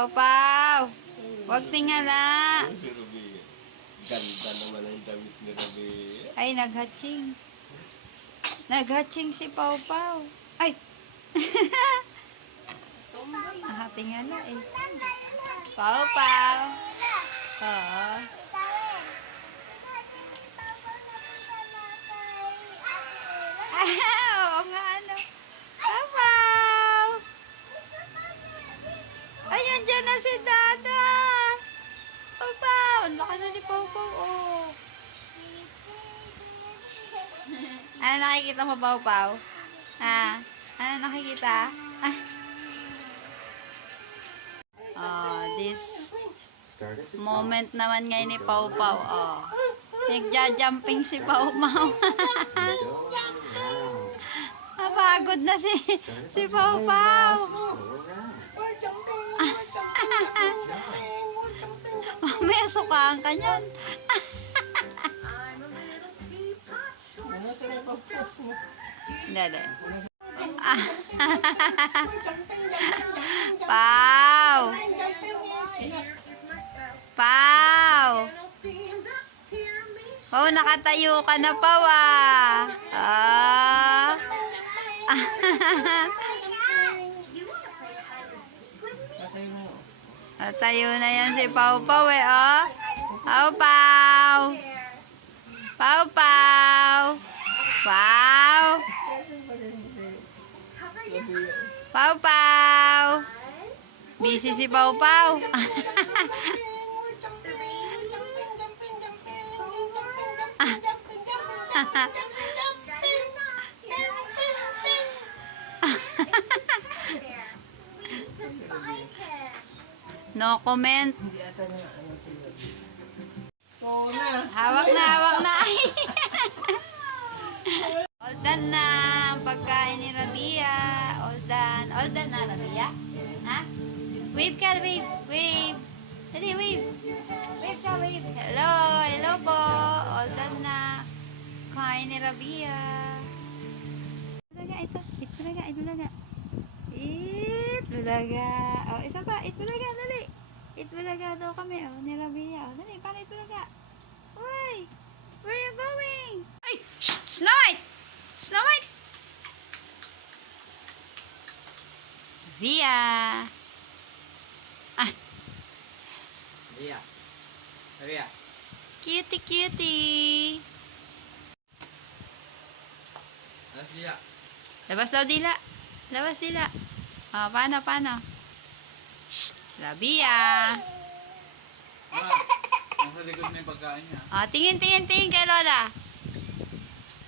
Pau-Pau. Huwag tingala. Si Ruby. Ganda naman ang damit ni Ruby. Ay, naghatching. Naghatching si Pau-Pau. Ay! Tingala eh. Pau-Pau. Oo. Oo nga, ano. Pau-Pau. Ayan, dyan na si Dada. Pau-Pau. Ang laki na ni Pau-Pau, oh. Ano nakikita mo, Pau-Pau? Ha? Ano nakikita? Oh, this moment naman ngayon ni Pau-Pau. Oh. Nagja-jumping si Pau-Pau. Napagod na si Pau-Pau. May sukaan ka niyan. Hindi. Pau! Pau! Oh, nakatayo ka na, Pau, ah. Tayo na yan si Pau-Pau eh, oh. Pau-Pau. Pau-Pau. Pau. Pau-Pau. Busy si Pau-Pau. No comment. Hawak na. All done na ang pagkain ni Rabia. All done na, Rabia. Ha? Wave ka, wave. Dali, wave. Wave ka, wave. Hello po. All done na. Kain ni Rabia. Ito Itbulaga. Oh, isa pa. Itbulaga, dali. Itbulaga daw kami. Oh, ni Rabia. Oh, dali, para Itbulaga. Uy! Where are you going? Ay! Shh! Snow White! Snow White! Rabia. Rabia. Cutie. Rabia. Labas daw dila. Oh, paano? Shh! Rabia. Nasa likod na yung pagkain niya. Oh, tingin kay Lola.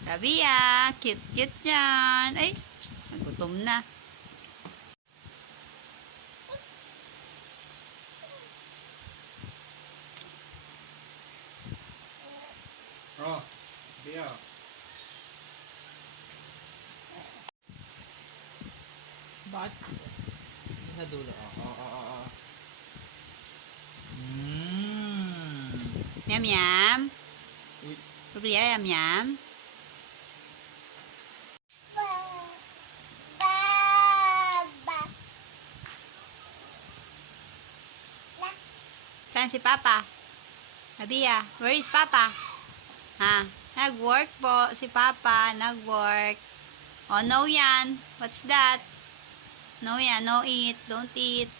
Rabia, cute yan. Ay, nagutom na. Oh, Rabia. Bakit? Sa dulo. Oo. Yum. Rabia, yum. Saan si Papa? Rabia, where is Papa? Ha? Nag-work po si Papa. Nag-work. Oh, no yan. What's that? No yan. No eat. Don't eat.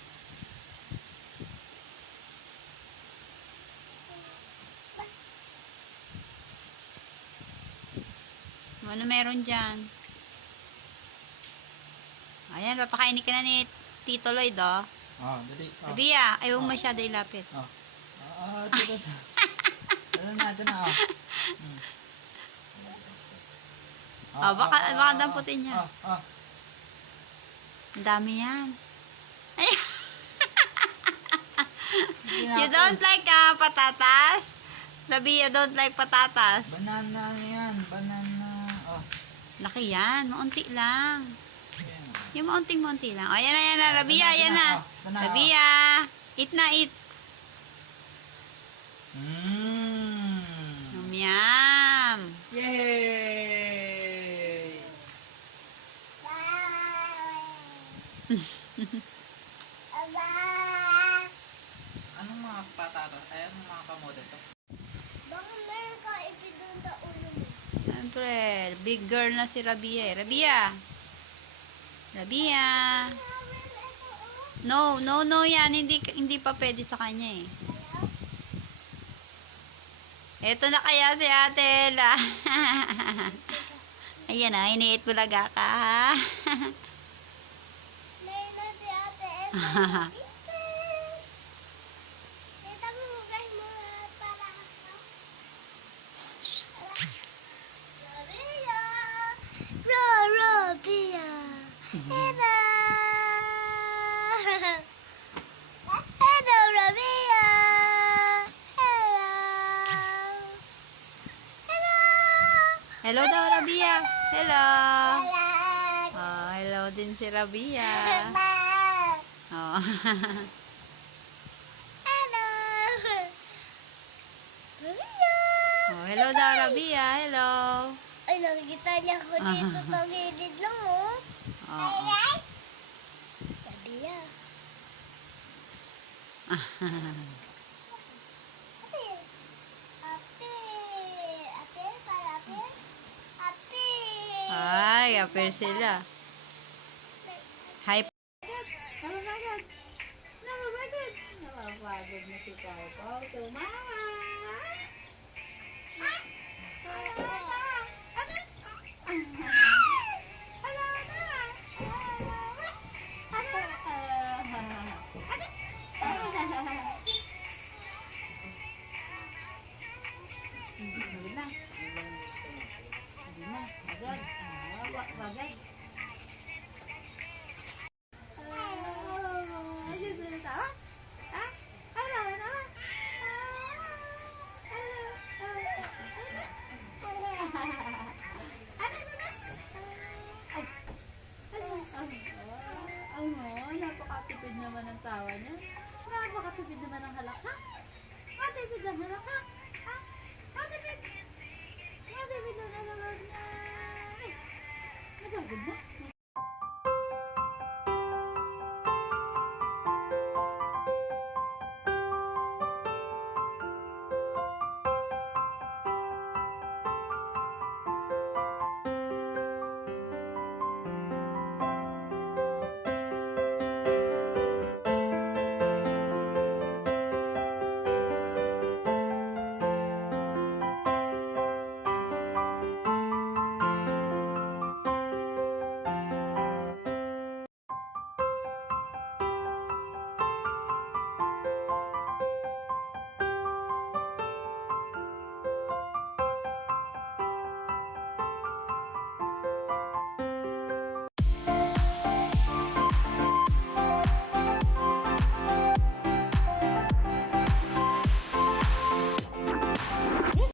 Ano meron dyan? Ayan, papakainin ka na ni Tito Lloyd, oh. Dali. Rabia, ayaw mo masyado ilapit. Dito. Ito na. Baka damputin niya. Ang dami yan. You don't like patatas? Rabia don't like patatas. Banana yan. Laki yan. Maunti lang. Yung maunting-maunti lang. O, yan na. Rabia, yan na. Rabia. Eat na, eat. Yum. Yay! bata to. Ayan, mga kamodel to. Baka meron ka ipidon sa ulo mo. Siyempre, big girl na si Rabia eh. Rabia! Rabia! No, no, no yan. Hindi pa pwede sa kanya eh. Eto na kaya si Ate Ella. Ayan na, iniit bulaga ka ha. Layla si Ate Ella. Tita mo, guys, mo para ako. Rabia! Rabia! Ella! Hello, Rabia! Hello! Hello! Hello daw, Rabia. Hello. Oh, hello din si Rabia. Oh. Hello! Rabia! Oh, hello daw, Rabia. Hello. Ay, nakikita niya ako dito sa gilid lang, oh. Oo. Rabia. Ate! Ate, para ate? Ate! Ay, apir sila. Hi. Namamagod. Namamagod. Namamagod na si Pao Pao. Tumawa. Hindi na. Hindi na. Agad. Bagay.